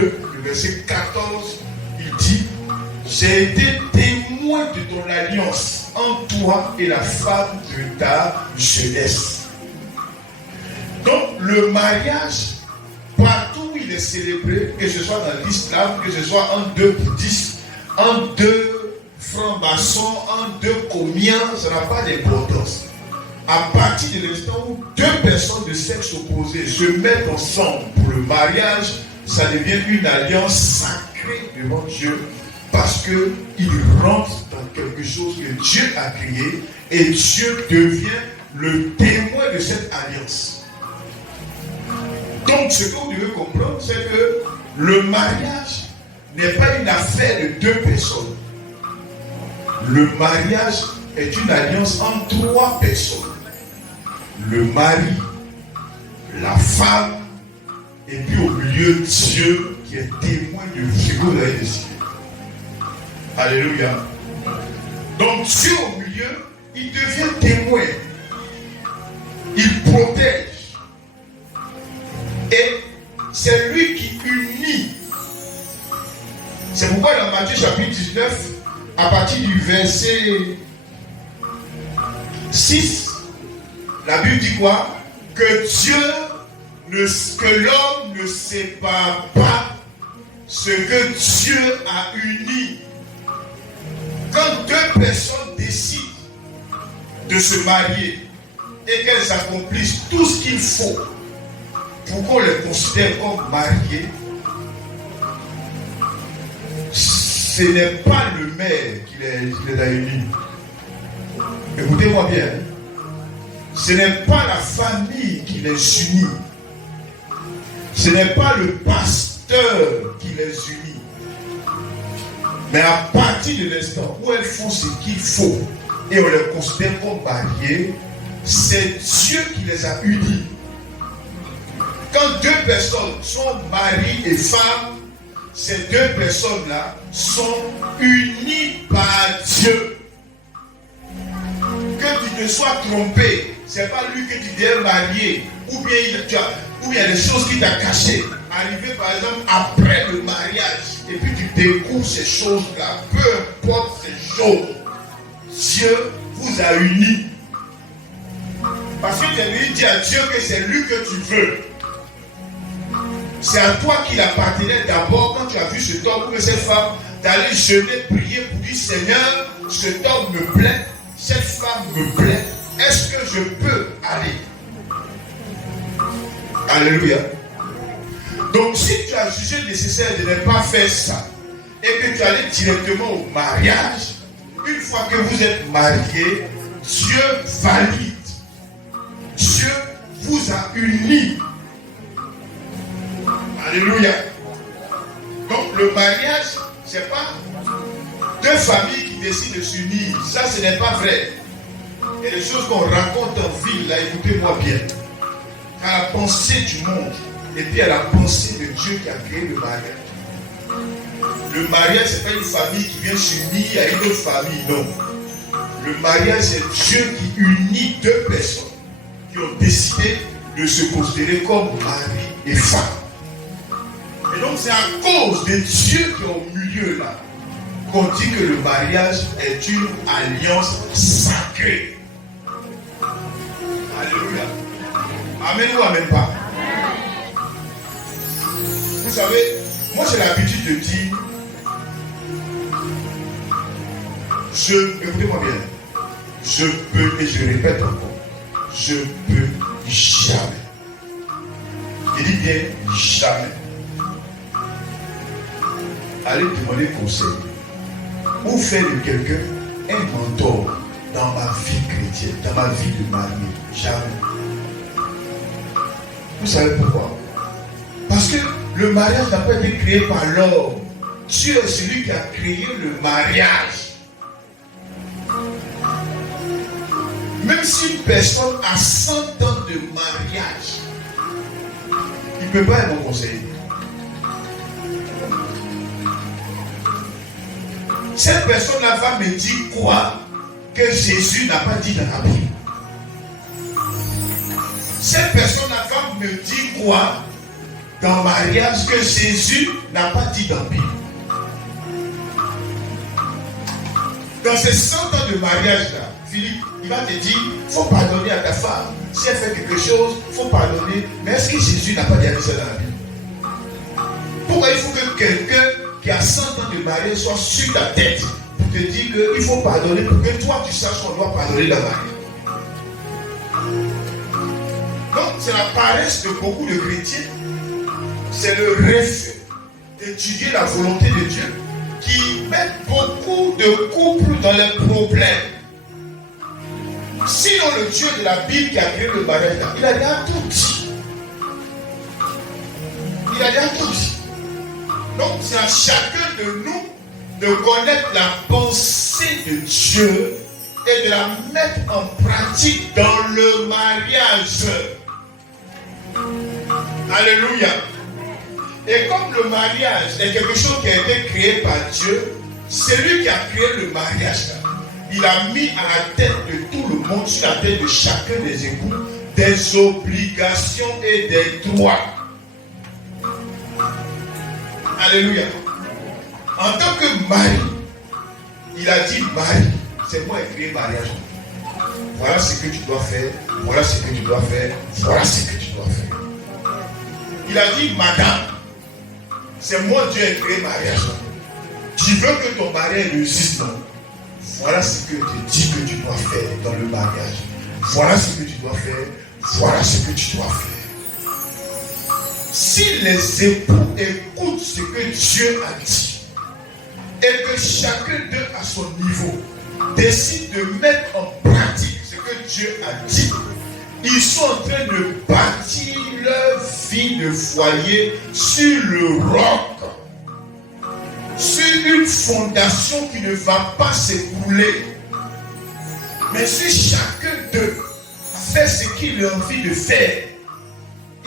2, le verset 14, il dit: j'ai été témoin de ton alliance entre toi et la femme de ta jeunesse. Donc le mariage, partout où il est célébré, que ce soit dans l'islam, que ce soit entre deux bouddhistes, entre deux francs-maçons, entre deux comiens, ça n'a pas d'importance. À partir de l'instant où deux personnes de sexe opposé se mettent ensemble pour le mariage, ça devient une alliance sacrée devant Dieu, parce qu'ils rentrent dans quelque chose que Dieu a créé et Dieu devient le témoin de cette alliance. Donc ce que vous devez comprendre, c'est que le mariage n'est pas une affaire de deux personnes. Le mariage est une alliance entre trois personnes. Le mari, la femme, et puis au milieu Dieu qui est témoin de ce que vous avez décidé. Alléluia. Donc Dieu au milieu, il devient témoin. Il protège. Et c'est lui qui unit. C'est pourquoi dans Matthieu chapitre 19, à partir du verset 6, la Bible dit quoi? Que l'homme ne sépare pas ce que Dieu a uni. Quand deux personnes décident de se marier et qu'elles accomplissent tout ce qu'il faut pour qu'on les considère comme mariés, ce n'est pas le maire qui les a unis. Écoutez-moi bien. Ce n'est pas la famille qui les unit. Ce n'est pas le pasteur qui les unit. Mais à partir de l'instant où elles font ce qu'il faut et on les considère comme mariés, c'est Dieu qui les a unis. Quand deux personnes sont mari et femme, ces deux personnes-là sont unies par Dieu. Que tu te sois trompé, c'est pas lui que tu devais marier, ou bien il y a des choses qu'il t'a cachées. Arriver par exemple après le mariage, et puis tu découvres ces choses-là, peu importe ces choses, Dieu vous a unis. Parce que tu es venu dire à Dieu que c'est lui que tu veux. C'est à toi qu'il appartenait d'abord quand tu as vu cet homme ou cette femme, d'aller jeûner, prier pour dire: Seigneur, cet homme me plaît, cette femme me plaît, est-ce que je peux aller? Alléluia. Donc si tu as jugé nécessaire de ne pas faire ça et que tu allais directement au mariage, une fois que vous êtes mariés, Dieu valide. Dieu vous a unis. Alléluia. Donc le mariage, ce n'est pas deux familles qui décident de s'unir. Ça, ce n'est pas vrai. Il y a des choses qu'on raconte en ville, là, écoutez-moi bien. À la pensée du monde, et puis à la pensée de Dieu qui a créé le mariage. Le mariage, ce n'est pas une famille qui vient s'unir à une autre famille, non. Le mariage, c'est Dieu qui unit deux personnes qui ont décidé de se considérer comme mari et femme. Et donc c'est à cause de Dieu qui est au milieu là qu'on dit que le mariage est une alliance sacrée. Alléluia. Amen ou amen pas? Vous savez, moi j'ai l'habitude de dire, écoutez-moi bien, je peux, et je le répète encore, je peux jamais. Je dis bien jamais. Allez demander conseil ou faire de quelqu'un un mentor dans ma vie chrétienne, dans ma vie de marié. Jamais. Vous savez pourquoi? Parce que le mariage n'a pas été créé par l'homme. Dieu est celui qui a créé le mariage. Même si une personne a 100 ans de mariage, il ne peut pas être mon conseiller. Cette personne-là va me dire quoi que Jésus n'a pas dit dans la Bible. Cette personne-là va me dire quoi dans le mariage que Jésus n'a pas dit dans la Bible. Dans ces 100 ans de mariage-là, Philippe, il va te dire, il faut pardonner à ta femme. Si elle fait quelque chose, il faut pardonner. Mais est-ce que Jésus n'a pas dit ça dans la Bible? Pourquoi il faut que quelqu'un qui a 100 ans de mariage soit sur ta tête pour te dire qu'il faut pardonner, pour que toi tu saches qu'on doit pardonner la mariage? Donc c'est la paresse de beaucoup de chrétiens. C'est le refus d'étudier la volonté de Dieu qui met beaucoup de couples dans les problèmes. Sinon le Dieu de la Bible qui a créé le mariage, il a déjà tout dit. Il a déjà tout dit. Donc c'est à chacun de nous de connaître la pensée de Dieu et de la mettre en pratique dans le mariage. Alléluia. Et comme le mariage est quelque chose qui a été créé par Dieu, c'est lui qui a créé le mariage. Il a mis à la tête de tout le monde, sur la tête de chacun des époux, des obligations et des droits. Alléluia. En tant que mari, il a dit Marie, c'est moi qui ai créé le mariage. Voilà ce que tu dois faire, voilà ce que tu dois faire, voilà ce que tu dois faire. Il a dit Madame, c'est moi Dieu qui ai créé le mariage. Tu veux que ton mariage réussisse, non? Voilà ce que je te dis que tu dois faire dans le mariage. Voilà ce que tu dois faire, voilà ce que tu dois faire. Si les époux écoutent ce que Dieu a dit et que chacun d'eux à son niveau décide de mettre en pratique ce que Dieu a dit, ils sont en train de bâtir leur vie de foyer sur le roc, sur une fondation qui ne va pas s'écrouler. Mais si chacun d'eux fait ce qu'il a envie de faire,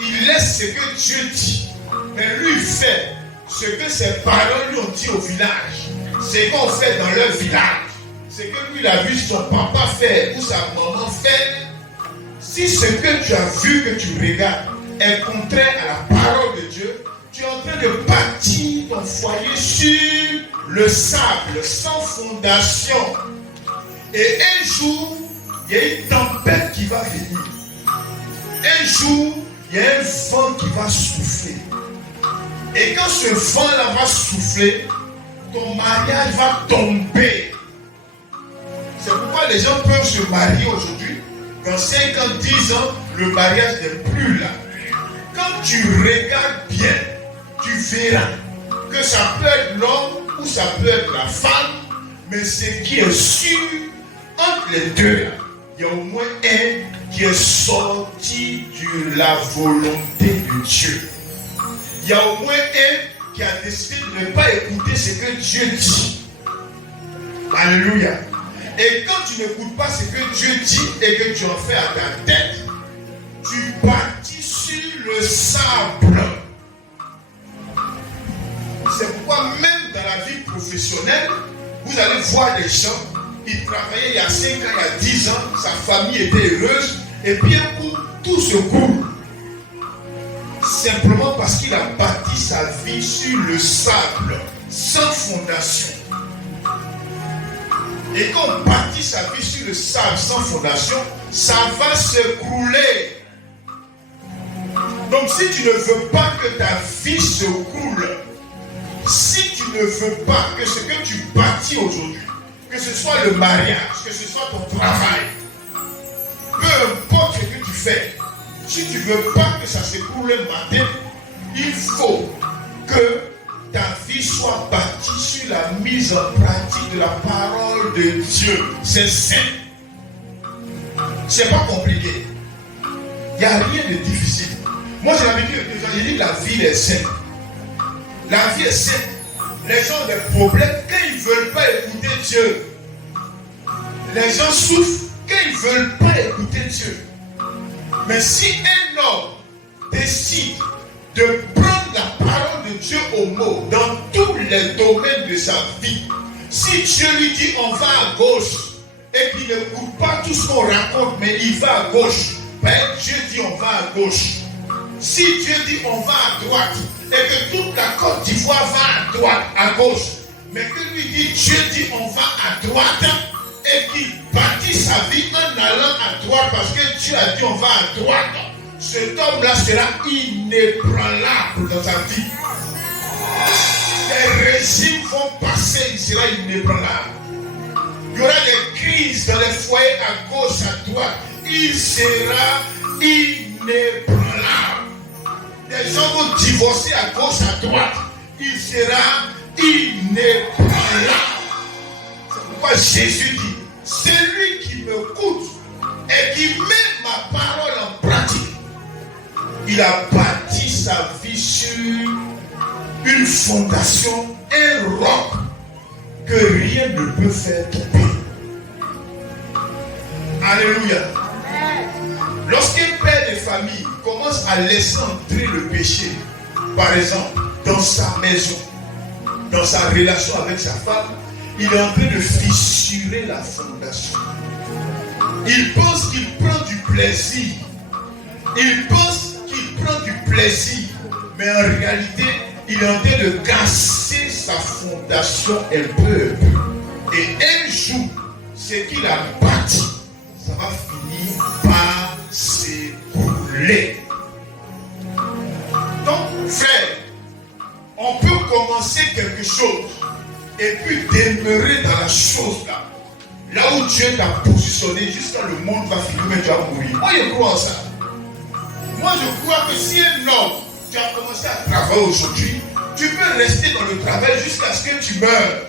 il laisse ce que Dieu dit, mais lui fait ce que ses parents lui ont dit au village, ce qu'on fait dans leur village, ce que lui il a vu son papa faire ou sa maman faire. Si ce que tu as vu, que tu regardes, est contraire à la parole de Dieu, tu es en train de bâtir ton foyer sur le sable, sans fondation. Et un jour, il y a une tempête qui va venir. Un jour, il y a un vent qui va souffler. Et quand ce vent-là va souffler, ton mariage va tomber. C'est pourquoi les gens peuvent se marier aujourd'hui. Dans 5 ans, 10 ans, le mariage n'est plus là. Quand tu regardes bien, tu verras que ça peut être l'homme ou ça peut être la femme, mais ce qui est sûr, entre les deux, il y a au moins un qui est sorti de la volonté de Dieu. Il y a au moins un qui a décidé de ne pas écouter ce que Dieu dit. Alléluia. Et quand tu n'écoutes pas ce que Dieu dit et que tu en fais à ta tête, tu bâtis sur le sable. C'est pourquoi même dans la vie professionnelle, vous allez voir des gens qui travaillaient il y a 5 ans, il y a 10 ans, sa famille était heureuse, et puis un coup, tout se coule. Simplement parce qu'il a bâti sa vie sur le sable, sans fondation. Et quand on bâtit sa vie sur le sable sans fondation, ça va s'écrouler. Donc si tu ne veux pas que ta vie se coule, si tu ne veux pas que ce que tu bâtis aujourd'hui, que ce soit le mariage, que ce soit ton travail, peu importe ce que tu fais, si tu ne veux pas que ça s'écroule le matin, il faut que ta vie soit bâtie sur la mise en pratique de la parole de Dieu. C'est simple. C'est pas compliqué. Il n'y a rien de difficile. Moi, j'ai l'habitude de dire, j'ai dit que la vie est simple. La vie est simple. Les gens ont des problèmes quand ils ne veulent pas écouter Dieu. Les gens souffrent quand ils ne veulent pas écouter Dieu. Mais si un homme décide de prendre la parole de Dieu au mot dans tous les domaines de sa vie, si Dieu lui dit on va à gauche et qu'il n'écoute pas tout ce qu'on raconte, mais il va à gauche, ben Dieu dit on va à gauche. Si Dieu dit on va à droite et que toute la Côte d'Ivoire va à droite, à gauche, mais que lui dit Dieu dit on va à droite et qu'il bâtit sa vie en allant à droite parce que Dieu a dit on va à droite, cet homme-là sera inébranlable dans sa vie. Les régimes vont passer, il sera inébranlable. Il y aura des crises dans les foyers à gauche, à droite. Il sera inébranlable. Les gens vont divorcer à gauche, à droite. Il sera inébranlable. C'est pourquoi Jésus dit, celui qui m'écoute et qui met ma parole en pratique, il a bâti sa vie sur une fondation, un roc que rien ne peut faire tomber. Alléluia. Lorsqu'un père de famille commence à laisser entrer le péché, par exemple, dans sa maison, dans sa relation avec sa femme, il est en train de fissurer la fondation. Il pense qu'il prend du plaisir. Il pense qu'il prend du plaisir. Mais en réalité, il est en train de casser sa fondation un peu. Et un jour, ce qu'il a bâti, ça va finir par s'ébrouler. Donc, frère, on peut commencer quelque chose et puis demeurer dans la chose là. Là où Dieu t'a positionné jusqu'à le monde va finir, mais tu vas mourir. Moi, je crois en ça. Moi, je crois que si un homme, tu as commencé à travailler aujourd'hui, tu peux rester dans le travail jusqu'à ce que tu meurs.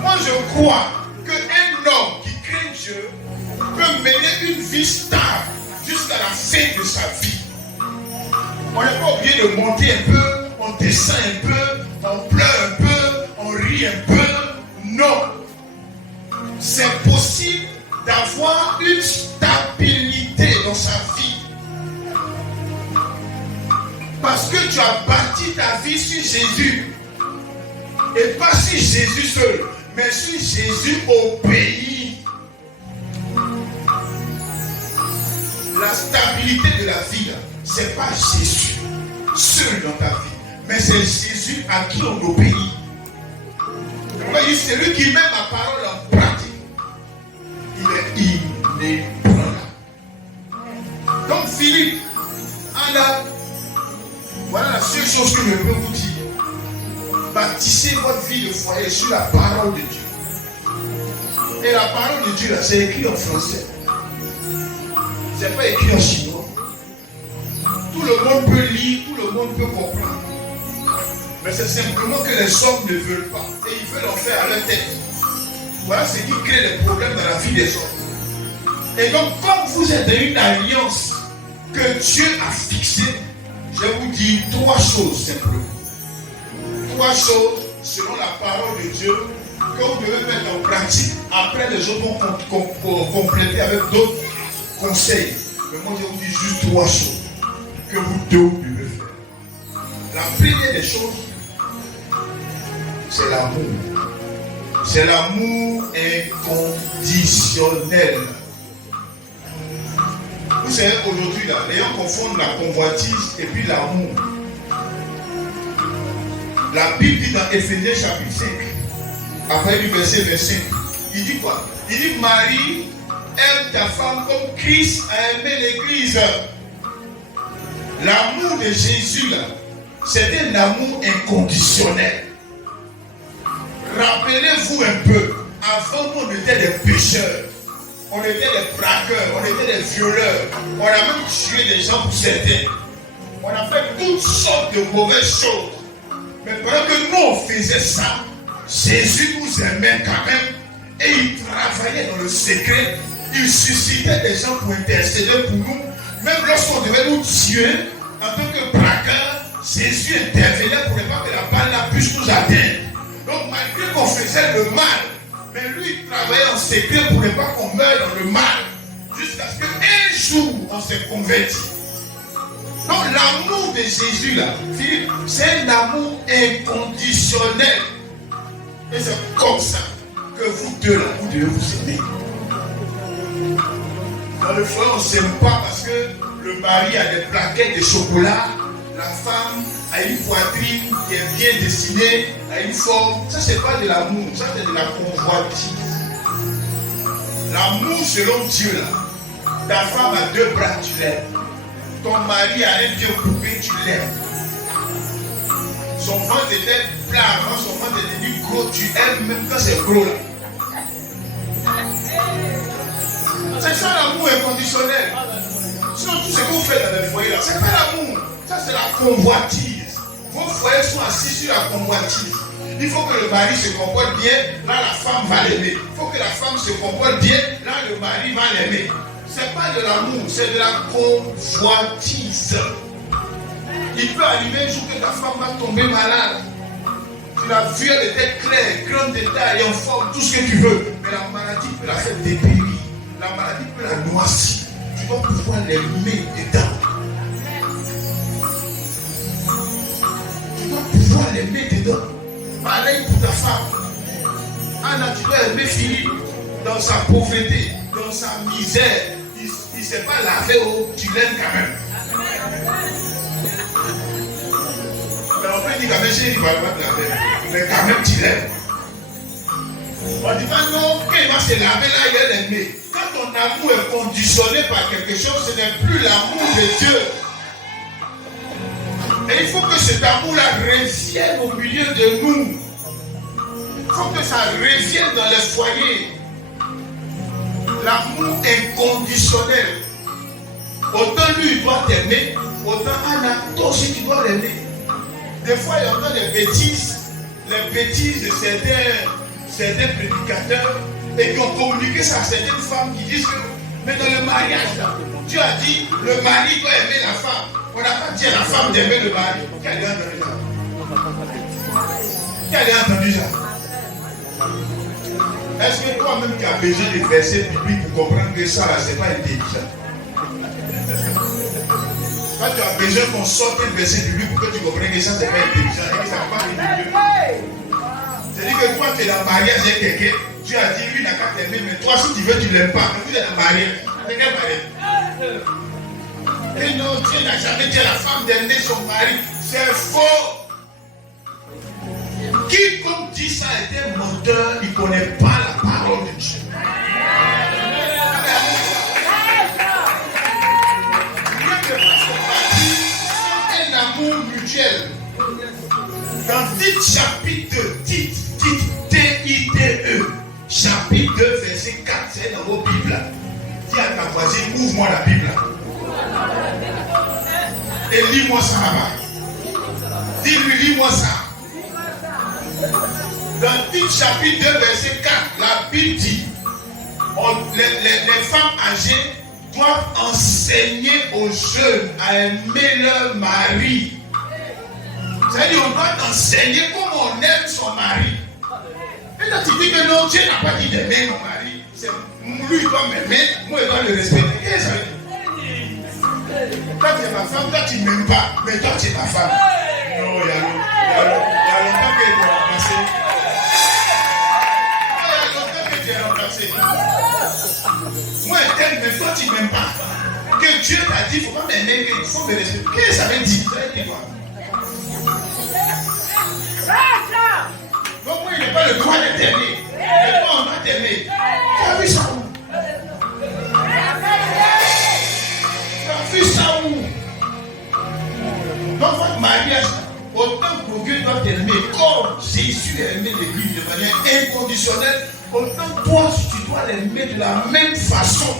Moi, je crois qu'un homme qui craint Dieu peut mener une vie stable jusqu'à la fin de sa vie. On n'est pas obligé de monter un peu, on descend un peu, on pleure un peu, on rit un peu. Non. C'est possible d'avoir une stabilité dans sa vie. Parce que tu as bâti ta vie sur Jésus. Et pas sur Jésus seul, mais sur Jésus au pays. La stabilité de la vie, ce n'est pas Jésus seul dans ta vie, mais c'est Jésus à qui on obéit. C'est lui qui met ma parole en pratique. Il est inébranlable. Donc Philippe, Anna, voilà la seule chose que je peux vous dire. Bâtissez votre vie de foyer sur la parole de Dieu. Et la parole de Dieu, là, c'est écrit en français. Ce n'est pas écrit en chinois. Tout le monde peut lire, tout le monde peut comprendre. Mais c'est simplement que les hommes ne veulent pas. Et ils veulent en faire à leur tête. Voilà ce qui crée les problèmes dans la vie des hommes. Et donc, comme vous êtes dans une alliance que Dieu a fixée, je vous dis trois choses simplement. Trois choses selon la parole de Dieu que vous devez mettre en pratique. Après, les autres vont compléter avec d'autres conseils. Mais moi, je vous dis juste trois choses que vous devez faire. La première des choses, c'est l'amour. C'est l'amour inconditionnel. Vous savez, aujourd'hui, là, les gens confondent la convoitise et puis l'amour. La Bible dit dans Éphésiens chapitre 5, après du verset 25, il dit quoi? Il dit Marie, aime ta femme comme Christ a aimé l'Église. L'amour de Jésus, là, c'est un amour inconditionnel. Rappelez-vous un peu, avant nous, on était des pécheurs, on était des braqueurs, on était des violeurs, on a même tué des gens pour certains. On a fait toutes sortes de mauvaises choses. Mais pendant que nous, on faisait ça, Jésus nous aimait quand même et il travaillait dans le secret. Il suscitait des gens pour intercéder pour nous. Même lorsqu'on devait nous tuer, en tant que braqueur, Jésus intervenait pour ne pas que la balle puisse nous atteindre. Donc malgré qu'on faisait le mal, mais lui il travaillait en secret pour ne pas qu'on meure dans le mal. Jusqu'à ce qu'un jour on s'est converti. Donc l'amour de Jésus là, Philippe, c'est un amour inconditionnel. Et c'est comme ça que vous deux là, vous devez vous aimer. Dans le foyer, on ne s'aime pas parce que le mari a des plaquettes de chocolat, la femme a une poitrine qui est bien dessinée, a une forme. Ça, c'est pas de l'amour, ça, c'est de la convoitise. L'amour selon Dieu, là. Ta femme a 2 bras, tu l'aimes. Ton mari a un pied coupé, tu l'aimes. Son ventre était plat avant, son ventre est devenu gros, tu aimes même quand c'est gros, là. C'est ça l'amour inconditionnel. Sinon, tout ce que vous faites dans les foyers là, c'est pas l'amour. Ça, c'est la convoitise. Vos foyers sont assis sur la convoitise. Il faut que le mari se comporte bien, là la femme va l'aimer. Il faut que la femme se comporte bien, là le mari va l'aimer. C'est pas de l'amour, c'est de la convoitise. Il peut arriver un jour que ta femme va tomber malade. Tu l'as vu, elle était claire, grande détail, en forme, tout ce que tu veux. Mais la maladie peut la faire dépérir. La maladie peut la noircir. Tu dois pouvoir l'aimer dedans. Tu dois pouvoir l'aimer dedans. Pareil pour ta femme. Anna, tu dois aimer Philippe dans sa pauvreté, dans sa misère. Il ne s'est pas lavé, tu l'aimes quand même. Mais on peut dire quand même, il ne va pas te laver. Mais quand même, tu l'aimes. On dit pas non, quand il va se laver là, il est aimé. Quand ton amour est conditionné par quelque chose, ce n'est plus l'amour de Dieu. Et il faut que cet amour-là revienne au milieu de nous. Il faut que ça revienne dans les foyers. L'amour inconditionnel. Autant lui, il doit t'aimer, autant Anna, toi aussi, tu dois l'aimer. Des fois, il y a des bêtises, les bêtises de certains prédicateurs, et qui ont communiqué ça à certaines femmes qui disent que, mais dans le mariage, là, Dieu a dit, le mari doit aimer la femme. On n'a pas dit à la femme d'aimer le mari. Qui a entendu ça? Qui a entendu ça? Est-ce que toi-même tu as besoin de versets bibliques pour comprendre que ça, là, c'est pas intelligent? Quand tu as besoin qu'on sorte un verset biblique pour que tu comprennes que ça, c'est pas intelligent et que ça va pas de Dieu. C'est-à-dire que toi, tu es dans le mariage avec quelqu'un, tu as dit, lui, il n'a qu'à t'aimer, mais toi, si tu veux, tu ne l'aimes pas. Mais vous êtes dans le mariage. C'est quel mariage? Et non, Dieu n'a jamais dit à la femme d'aimer son mari. C'est faux. Quiconque dit ça est un menteur, il ne connaît pas la parole de Dieu. C'est un amour mutuel. Dans Tite chapitre 2, Tite, T-I-T-E, chapitre 2, verset 4, c'est dans vos Bibles. Dis à ta voisine, ouvre-moi la Bible. Et lis-moi ça là-bas. Dis-lui, lis-moi ça. Dans Tite chapitre 2, verset 4, la Bible dit, les femmes âgées doivent enseigner aux jeunes à aimer leur mari. C'est-à-dire, on doit enseigner comment on aime son mari. Et quand tu dis que non, Dieu n'a pas dit d'aimer mon mari, c'est lui il doit m'aimer, moi il doit le respecter. Qu'est-ce que ça veut dire? Toi tu es ma femme, toi tu ne m'aimes pas, mais toi tu es ma femme. Non, il y a longtemps que tu es remplacé. Il y a longtemps que tu es remplacé. Moi je t'aime, mais toi tu ne m'aimes pas. Que Dieu t'a dit, il ne faut pas m'aimer, il faut me respecter. Qu'est-ce que ça veut dire? Ça veut dire quoi? Donc moi il n'a pas le droit de t'aimer. Mais toi on doit t'aimer. Tu as vu ça où? Tu as vu ça où? Dans votre mariage, autant que Dieu doit t'aimer, comme Jésus a aimé l'Église de manière inconditionnelle, autant toi tu dois l'aimer de la même façon.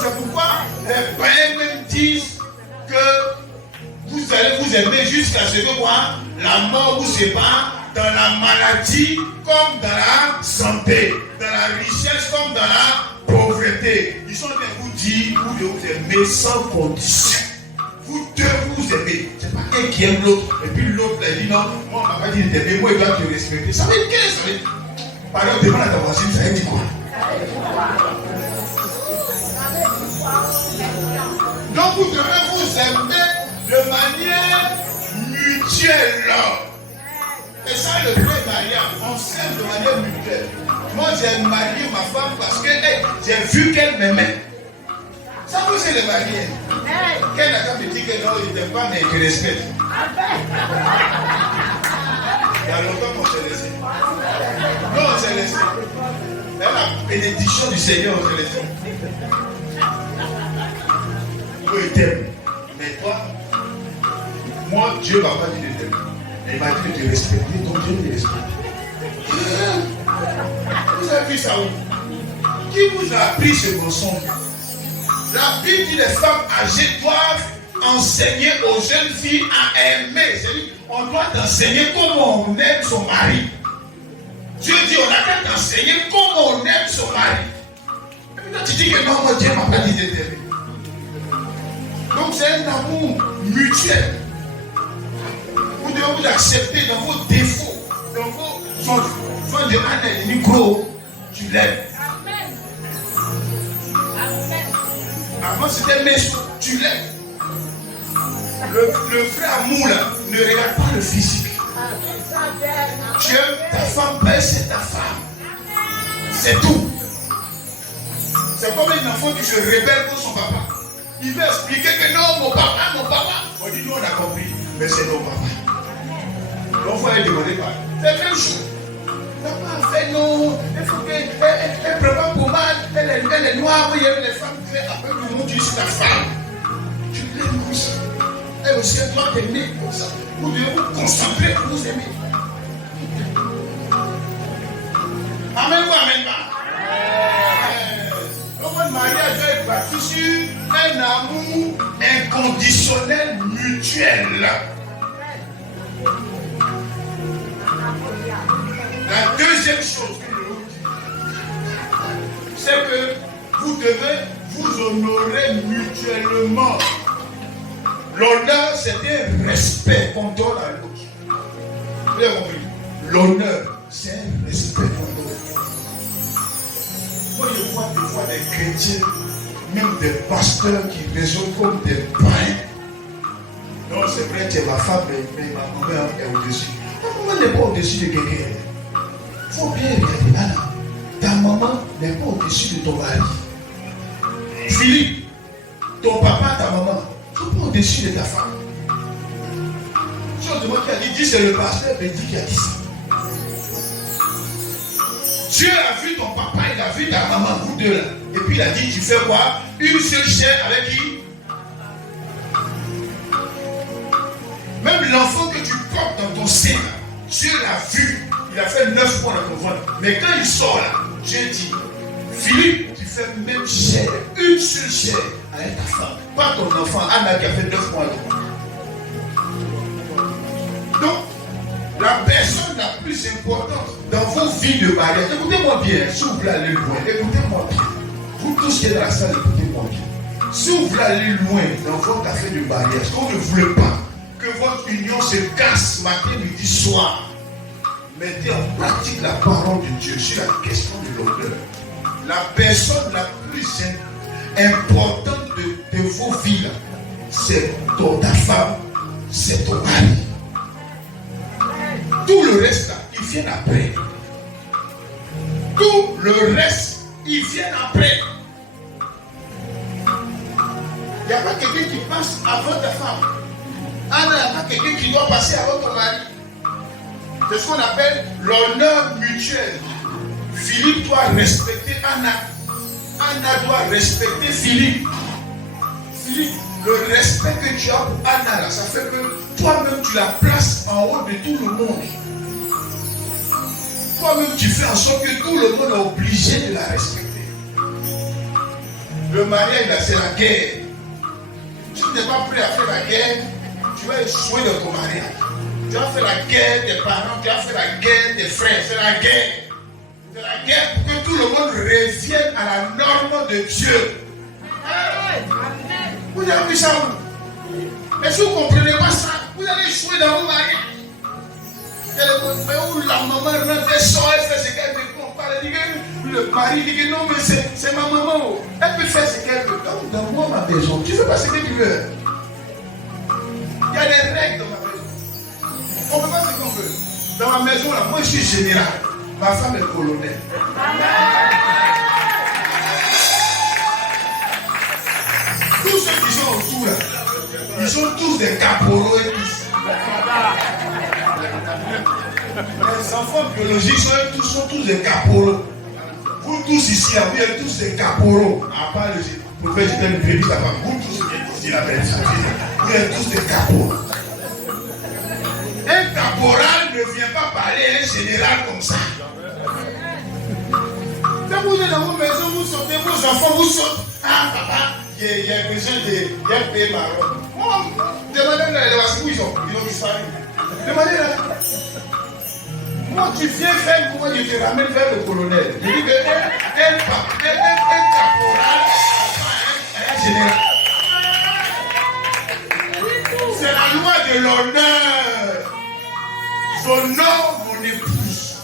C'est pourquoi les païens même disent que vous allez vous aimer jusqu'à ce que quoi, la mort vous sépare, dans la maladie comme dans la santé, dans la richesse comme dans la pauvreté. Ils sont là pour vous dire, vous devez vous aimer sans condition. Vous devez vous aimer. C'est pas un qui aime l'autre. Et puis l'autre il dit non, moi on m'a pas dit de t'aimer, moi il doit te respecter. Ça veut dire qu'est-ce que ça veut dire? Par exemple, demande à ta voisine, ça veut dire quoi? Donc vous devez vous aimer de manière mutuelle. Et ça, le vrai mariage, on s'aime de manière mutuelle. Moi, j'ai marié ma femme parce que j'ai vu qu'elle m'aimait. Ça peut c'est les mariés. Quel n'a me dit que non, il n'était pas, mais il te respecte. Il y a longtemps qu'on s'est laissé. Non, on s'est laissé. Mais la bénédiction du Seigneur, on s'est laissé. Toi, il t'aime. Mais toi, moi, Dieu ne m'a pas dit de t'aimer. Il m'a dit de te respecter, donc Dieu te respecte. Vous avez vu ça où? Qui vous a appris ce mensonge? La Bible dit les femmes âgées doivent enseigner aux jeunes filles à aimer. C'est-à-dire, on doit enseigner comment on aime son mari. Dieu dit, on a qu'à t'enseigner comment on aime son mari. Et puis là, tu dis que non, Dieu ne m'a pas dit de t'aimer. Donc c'est un amour mutuel. Vous devez vous accepter dans vos défauts, dans vos soins de Annel, micro, tu l'aimes. Avant c'était méchant, tu l'aimes. Le vrai amour là, ne regarde pas le physique. Tu aimes ta femme, ben c'est ta femme. C'est tout. C'est comme un enfant qui se rebelle contre son papa. Il veut expliquer que non, mon papa. On dit nous on a compris, mais c'est ton papa. Donc il faut aller demander pas. C'est la même chose. Papa fait non, il faut qu'elle prépare pour mal, elle est noire, il y a les femmes qui font après le monde, tu dis c'est ta femme. Tu l'aimes comme ça. Elle aussi elle doit t'aimer comme ça. Vous devez vous concentrer pour vous aimer. Amen ou amen pas? Donc votre mariage doit être bâti sur un amour inconditionnel, mutuel. La deuxième chose que je vous dis, c'est que vous devez vous honorer mutuellement. L'honneur, c'est un respect qu'on donne à l'autre. Vous avez compris? L'honneur, c'est un respect qu'on donne. Moi, je vois des fois des chrétiens, même des pasteurs qui raisonnent comme des païens. Non, c'est vrai, tu es ma femme, mais ma maman est au-dessus. Ma maman n'est pas au-dessus de quelqu'un. Il faut bien regarder, Anna. Ta maman n'est pas au-dessus de ton mari. Philippe, ton papa, ta maman, ne sont pas au-dessus de ta femme. Si on demande qui a dit c'est le pasteur, mais il dit qui a dit ça. Dieu a vu ton papa, il a vu ta maman, vous deux là. Et puis il a dit, tu fais quoi? Une seule chair avec qui? Même l'enfant que tu portes dans ton sein, Dieu l'a vu. Il a fait 9 mois dans ton ventre. Mais quand il sort là, Dieu dit, Philippe, tu fais même chair, une seule chair avec ta femme. Pas ton enfant, Anna qui a fait 9 mois dans ton ventre. Donc, la personne la plus importante dans vos vies de mariage, écoutez-moi bien, si vous voulez aller loin, écoutez-moi bien. Vous tous qui êtes dans la salle, écoutez-moi bien. Si vous voulez aller loin dans votre affaire de mariage, qu'on ne voulait pas que votre union se casse matin, midi, soir, mettez en pratique la parole de Dieu sur la question de l'honneur. La personne la plus importante de vos vies, c'est ta femme, c'est ton mari. Tout le reste, là, ils viennent après. Tout le reste, ils viennent après. Il n'y a pas quelqu'un qui passe avant ta femme. Anna, il n'y a pas quelqu'un qui doit passer avant ton mari. C'est ce qu'on appelle l'honneur mutuel. Philippe doit respecter Anna. Anna doit respecter Philippe. Philippe, le respect que tu as pour Anna, là, ça fait que toi-même tu la places en haut de tout le monde. Toi-même tu fais en sorte que tout le monde est obligé de la respecter. Le mariage, là, c'est la guerre. Si tu n'es pas prêt à faire la guerre, tu vas échouer dans ton mariage. Tu vas faire la guerre des parents, tu vas faire la guerre des frères, c'est la guerre. C'est la guerre pour que tout le monde revienne à la norme de Dieu. Vous avez vu ça où? Et si vous ne comprenez pas ça, vous allez échouer dans vos mariages. Mais où la maman rentre, elle sort, elle fait ce qu'elle veut. On parle, elle dit que le mari dit que non, mais c'est ma maman. Elle peut faire ce qu'elle veut. Donc, dans moi, ma maison, tu ne fais pas ce que tu veux. Il y a des règles dans ma maison. On ne fait pas ce qu'on veut. Dans ma maison, là, moi, je suis général. Ma femme est colonel. Ils sont tous des caporaux et tous. Les enfants biologiques sont tous des caporaux. Vous tous ici, vous êtes tous des caporaux. À part le prophète, j'étais le prédit sa femme. Vous tous qui êtes ici, la belle, vous êtes tous des caporaux. Un caporal ne vient pas parler à un général comme ça. Quand vous êtes dans vos maisons, vous sortez, vos enfants vous sortent. Ah papa, il y a besoin de payer ma robe. Demandez-leur où ils ont disparu. Demandez-leur. Moi, tu viens faire, moi je te ramène vers le colonel. Je dis que un caporal, un général. C'est la loi de l'honneur. J'honore mon épouse.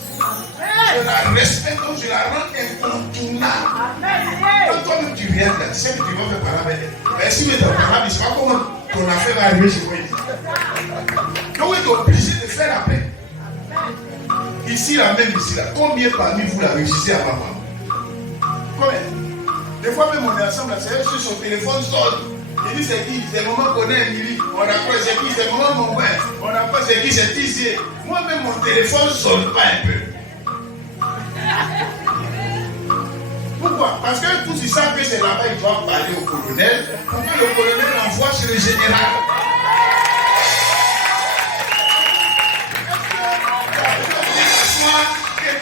Je la respecte, je la rends incontournable. Quand toi-même tu viens là, tu sais que tu vas faire par là avec elle. Mais si tu es dans par là, je ne sais pas comment ton affaire va arriver chez moi. Donc, tu es obligé de faire la paix. Ici, là, même ici, là. Combien parmi vous la réussissez à maman? Combien? Des fois, même on est ensemble, là, c'est sur son téléphone sonne. Il dit c'est qui? C'est maman qu'on est Emily. On apprend c'est qui? C'est maman mon père. On apprend c'est qui? C'est Tizier. Moi-même, mon téléphone ne sonne pas un peu. Pourquoi? Parce que tous ils savent que c'est là-bas, ils doivent parler au colonel. Pour que le colonel envoie chez le général.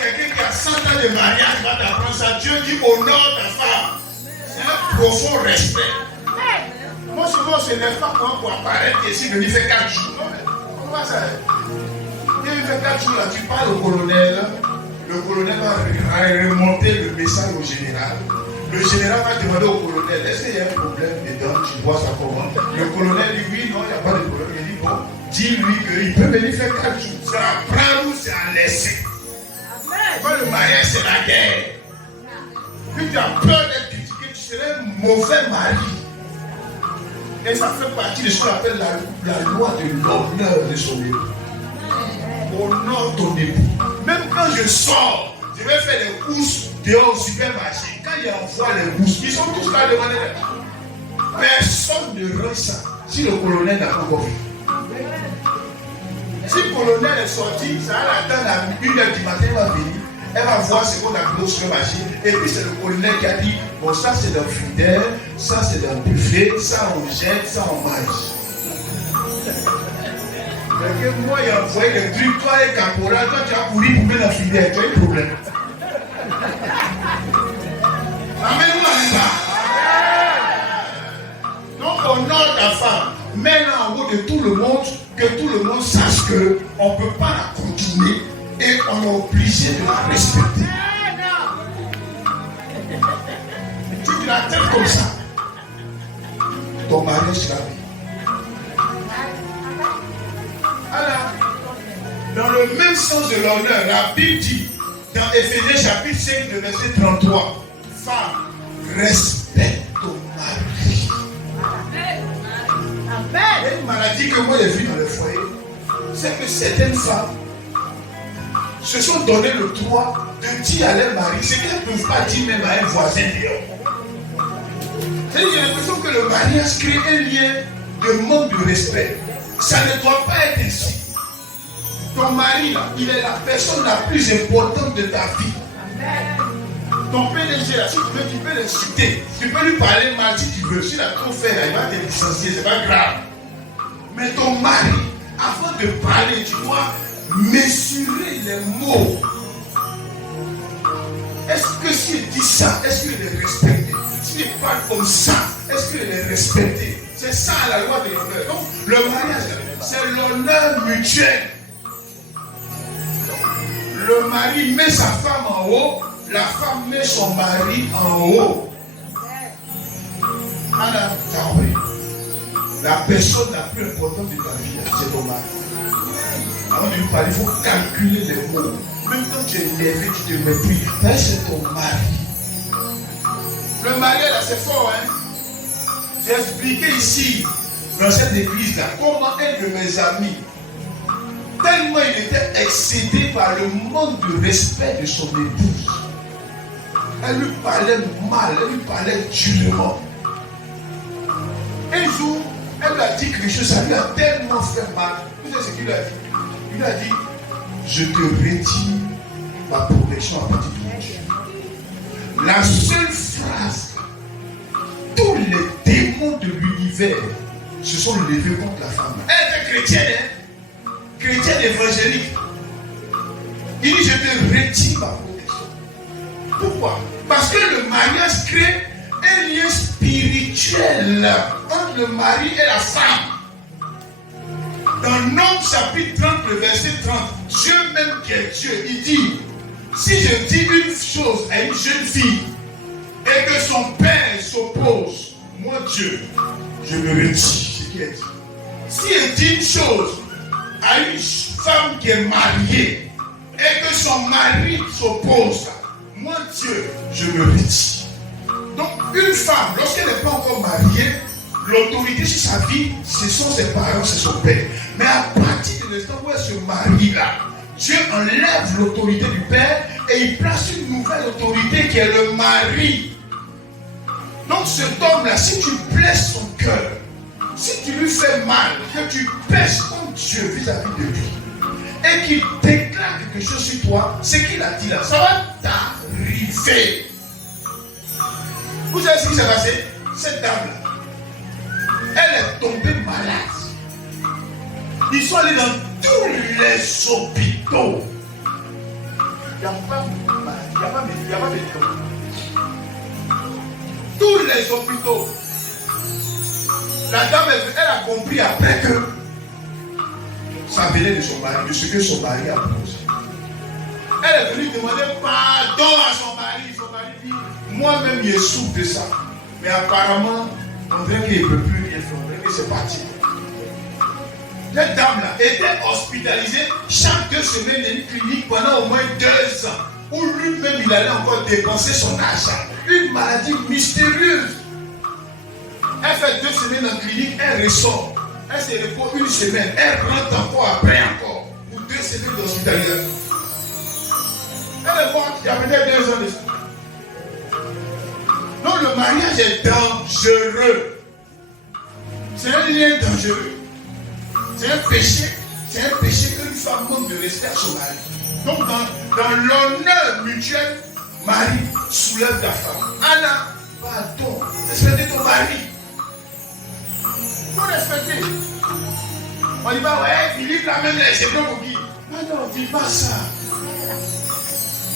Quelqu'un qui a 100 ans de mariage va t'apprendre ça. Dieu dit honore ta femme. C'est un profond respect. Moi souvent je ne lève pas pour apparaître ici, je lui fais 4 jours. Comment ça? Il fait 4 jours là, tu parles au colonel. Le colonel va remonter le message au général. Le général va demander au colonel, est-ce qu'il y a un problème dedans? Tu vois ça comment? Le colonel dit oui, non, il n'y a pas de problème. Il dit bon, dis-lui qu'il peut venir faire 4 jours. C'est à prendre ou c'est à laisser. Quand le mariage c'est la guerre. Puis tu as peur d'être critiqué, tu serais un mauvais mari. Et ça fait partie de ce qu'on appelle la loi de l'honneur de son époux. Honore ton époux. Même quand je sors, je vais faire des courses dehors au supermarché. Quand il envoie les courses, ils sont tous là devant les gens. Personne ne rend ça si le colonel n'a pas encore vu. Si le colonel est sorti, ça va l'attendre à 1h du matin, elle va venir. Elle va voir ce qu'on a pris au supermarché. Et puis c'est le colonel qui a dit, bon ça c'est d'un frigidaire, ça c'est d'un buffet, ça on jette, ça on mange. Mais que moi il a envoyé des trucs, toi les caporales, toi tu as couru pour mettre dans le frigidaire, tu as un problème. Amène-moi là. Donc honore ta femme, mets-la en haut de tout le monde, que tout le monde sache qu'on ne peut pas la contourner et on est obligé de la respecter. Si tu la traites comme ça, ton mariage sera bien. Alors, dans le même sens de l'honneur, la Bible dit, dans Éphésiens chapitre 5, le verset 33, femme, respecte ton mari. Il y a une maladie que moi j'ai vue dans le foyer, c'est que certaines femmes se sont donné le droit de dire à leur mari ce qu'elles ne peuvent pas dire même à un voisin dehors. C'est-à-dire, j'ai l'impression que le mariage crée un lien de manque de respect. Ça ne doit pas être ainsi. Ton mari, là, il est la personne la plus importante de ta vie. Ton PDG, là, si tu veux, tu peux l'insulter. Tu peux lui parler mal si tu veux. S'il a trop fait, là, il va te licencier, c'est pas grave. Mais ton mari, avant de parler, tu dois mesurer les mots. Est-ce que s'il dit ça, est-ce qu'il est respecté? S'il parle comme ça, est-ce qu'il est respecté? C'est ça la loi de l'honneur. Donc, le mariage, c'est l'honneur mutuel. Le mari met sa femme en haut, la femme met son mari en haut. Anna, la personne la plus importante de ta vie, c'est ton mari. Avant de lui parler, il faut calculer les mots. Même quand tu es énervé, tu te méprises. C'est ton mari. Le mari, là, c'est fort, hein. J'ai expliqué ici, dans cette église-là, comment un de mes amis, tellement il était excédé par le manque de respect de son épouse. Elle lui parlait mal, elle lui parlait durement. Un jour, elle lui a dit quelque chose, ça lui a tellement fait mal. Vous savez ce qu'il lui a dit? Il lui a dit, je te retire ma protection à partir d'aujourd'hui. La seule phrase, tous les démons de l'univers se sont levés contre la femme. Elle était chrétienne, hein? Chrétienne évangélique. Il dit, je te retire ma protection. Pourquoi? Parce que le mariage crée un lien spirituel entre le mari et la femme. Dans Nombre chapitre 30, le verset 30, Dieu même qui est Dieu, il dit, si je dis une chose à une jeune fille et que son père s'oppose, moi Dieu, je me retire. C'est ce qu'il a dit. Si je dis une chose à une femme qui est mariée et que son mari s'oppose, moi Dieu, je me retire. Donc une femme, lorsqu'elle n'est pas encore mariée, l'autorité sur sa vie, ce sont ses parents, c'est son père. Mais à partir de l'instant où elle se marie là, Dieu enlève l'autorité du père et il place une nouvelle autorité qui est le mari. Donc cet homme-là, si tu blesses son cœur, si tu lui fais mal, que tu pèses contre Dieu vis-à-vis de lui, et qu'il déclare quelque chose sur toi, ce qu'il a dit là, ça va t'arriver. Vous savez ce qui s'est passé? Cette dame-là, elle est tombée malade. Ils sont allés dans tous les hôpitaux. Il n'y a pas de médicaments. Tous les hôpitaux. La dame, elle a compris après que ça venait de son mari, de ce que son mari a posé. Elle est venue demander pardon à son mari. Son mari dit, moi-même je souffre de ça. Mais apparemment, on dirait qu'il ne peut plus rien faire. On dirait que c'est parti. Cette dame-là était hospitalisée chaque 2 semaines dans une clinique pendant au moins 2 ans. Où lui-même il allait encore dépenser son argent. Une maladie mystérieuse. Elle fait 2 semaines en clinique, elle ressort. Elle se repose 1 semaine, elle rentre encore après encore. Pour 2 semaines d'hospitalisation. Elle est morte, il y a peut-être 2 ans de ça. Donc le mariage est dangereux. C'est un lien dangereux. C'est un péché qu'une femme manque de respect à son mari. Donc dans l'honneur mutuel, mari soulève la femme. Anna, pardon, respectez ton mari. Il faut respecter. On dit pas, ouais, Philippe la même c'est bien pour qui? Non, dis pas ça.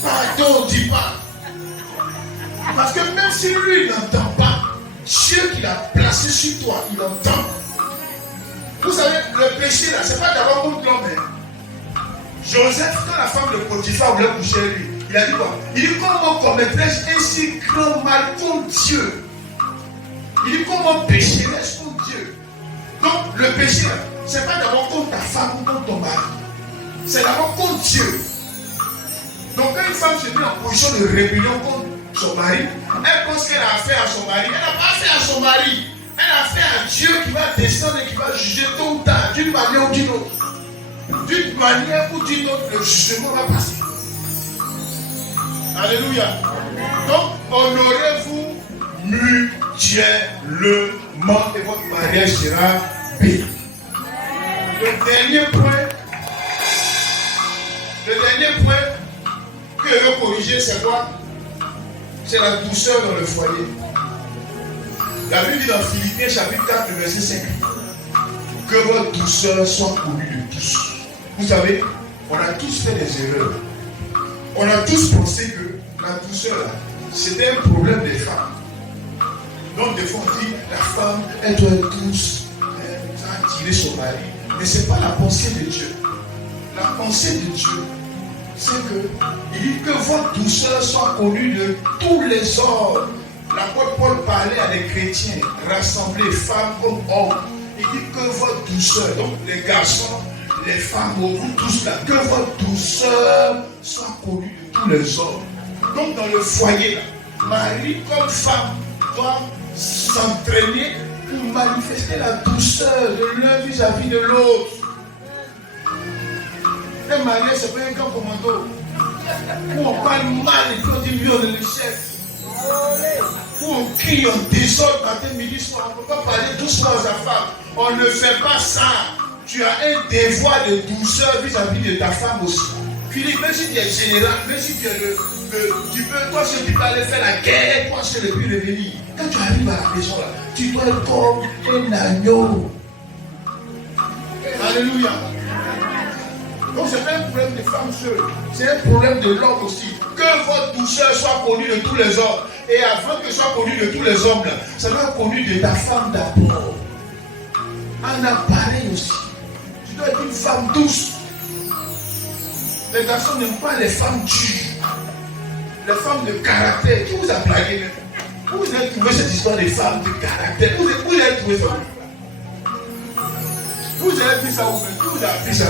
Pardon, dis pas. Parce que même si lui il n'entend pas, Dieu qui l'a placé sur toi, il entend. Vous savez, le péché là, c'est pas d'abord contre l'homme. Joseph, quand la femme de Potiphar voulait coucher avec lui, il a dit quoi? Il dit, comment commettrais-je un si grand mal contre Dieu? Il dit, comment pécherais-je contre Dieu? Donc, le péché là, c'est pas d'abord contre ta femme ou contre ton mari. C'est d'abord contre Dieu. Donc, quand une femme se met en position de rébellion contre son mari, elle pense qu'elle a affaire à son mari. Elle n'a pas affaire à son mari. Elle a affaire à Dieu qui va descendre et qui va juger tôt ou tard, d'une manière ou d'une autre. D'une manière ou d'une autre, le jugement va passer. Alléluia. Donc, honorez-vous mutuellement et votre mariage sera béni. Le dernier point que je veux corriger, c'est quoi? C'est la douceur dans le foyer. La Bible dit dans Philippiens chapitre 4, verset 5, que votre douceur soit connue de tous. Vous savez, on a tous fait des erreurs. On a tous pensé que la douceur, là, c'était un problème des femmes. Donc des fois on dit, la femme, elle doit être douce, elle doit attirer son mari. Mais ce n'est pas la pensée de Dieu. La pensée de Dieu, c'est que, il dit que votre douceur soit connue de tous les hommes. L'apôtre Paul parlait à des chrétiens rassemblés, femmes comme hommes. Il dit que votre douceur, donc les garçons, les femmes, vous tous là, que votre douceur soit connue de tous les hommes. Donc dans le foyer, là, mari comme femme doivent s'entraîner pour manifester la douceur de l'un vis-à-vis de l'autre. Les mariés, c'est pas un camp commando où on parle mal et puis on dit mieux de le chef. où on crie, on désordre matin, midi, soir. On ne peut pas parler doucement à sa femme. On ne fait pas ça. Tu as un devoir de douceur vis-à-vis de ta femme aussi. Philippe, même si tu es général, même si tu es tu peux, toi seul, tu peux aller faire la guerre, toi seul, et puis revenir. Quand tu arrives à la maison, là, tu dois être comme un agneau. Alléluia. Donc, ce n'est pas un problème de femme seule, c'est un problème de l'homme aussi. Que votre douceur soit connue de tous les hommes. Et avant que soit connue de tous les hommes, là, ça doit être connu de ta femme d'abord. En appareil aussi. Tu dois être une femme douce. Les garçons n'aiment pas les femmes dures. Les femmes de caractère. Qui vous a blagué même? Où vous avez trouvé cette histoire des femmes de caractère? Où vous avez trouvé ça? Vous avez vu ça vous-même? Qui vous a appris ça?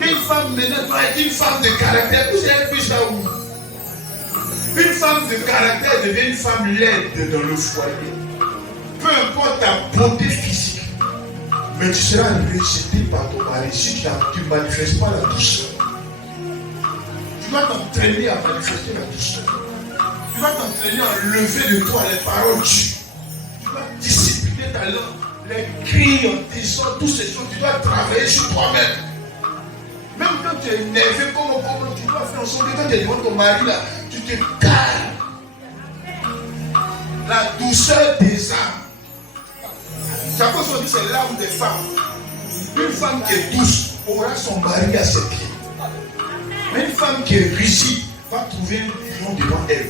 Une femme maintenant doit être une femme de caractère. Vous avez vu ça où? Une femme de caractère devient une femme laide dans le foyer. Peu importe ta beauté physique, mais tu seras rejeté par ton mari si tu ne manifestes pas la douceur. Tu dois t'entraîner à manifester la douceur. Tu dois t'entraîner à lever de toi les paroles dures. Tu dois discipliner ta langue. Les cris, en disant toutes ces choses, tu dois travailler sur toi-même. Même quand tu es énervé, comme tu dois faire en sorte que quand tu es devant ton mari, là, tu te calmes. La douceur des âmes. Chaque fois qu'on dit c'est l'âme des femmes. Une femme qui est douce aura son mari à ses pieds. Mais une femme qui est rigide va trouver un lion devant elle.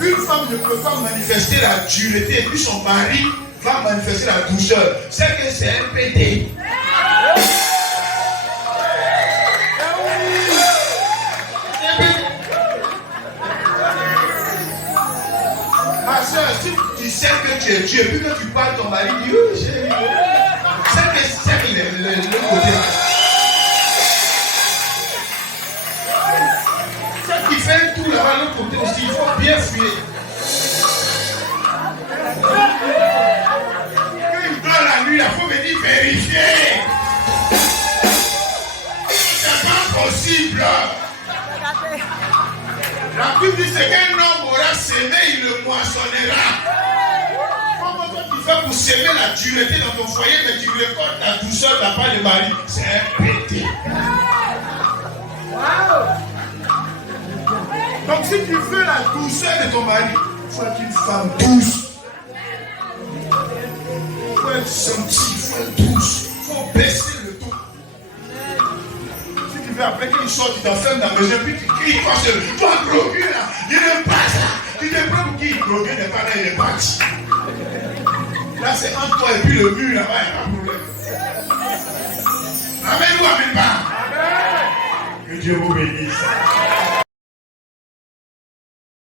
Une femme ne peut pas manifester la dureté et puis son mari va manifester la douceur. C'est que c'est un pété. Ma soeur, si tu sais que tu es Dieu, puis quand tu parles ton mari dit oui, chérie. C'est que le côté. C'est qui fait un tour là-bas, l'autre côté aussi, il faut bien fuir. Quand il dort la nuit, il faut venir vérifier. C'est pas possible. La Bible dit c'est qu'un homme aura semé, il le moissonnera. Comment toi tu fais pour semer la dureté dans ton foyer, mais tu récoltes la douceur de la part de mari? C'est un pété. Donc si tu veux la douceur de ton mari, il faut être une femme douce. Il faut être gentil, il faut être douce. Il faut baisser le ton. Si tu veux après qu'il sorte, tu t'enfermes dans la maison, puis tu cries, toi drogué là, il n'est pas là. Tu te prends pour qui? Drogué n'est pas là, il est parti. Là c'est entre toi et puis le mur là-bas, il n'y a pas de problème. Amen ou amen pas? Que Dieu vous bénisse.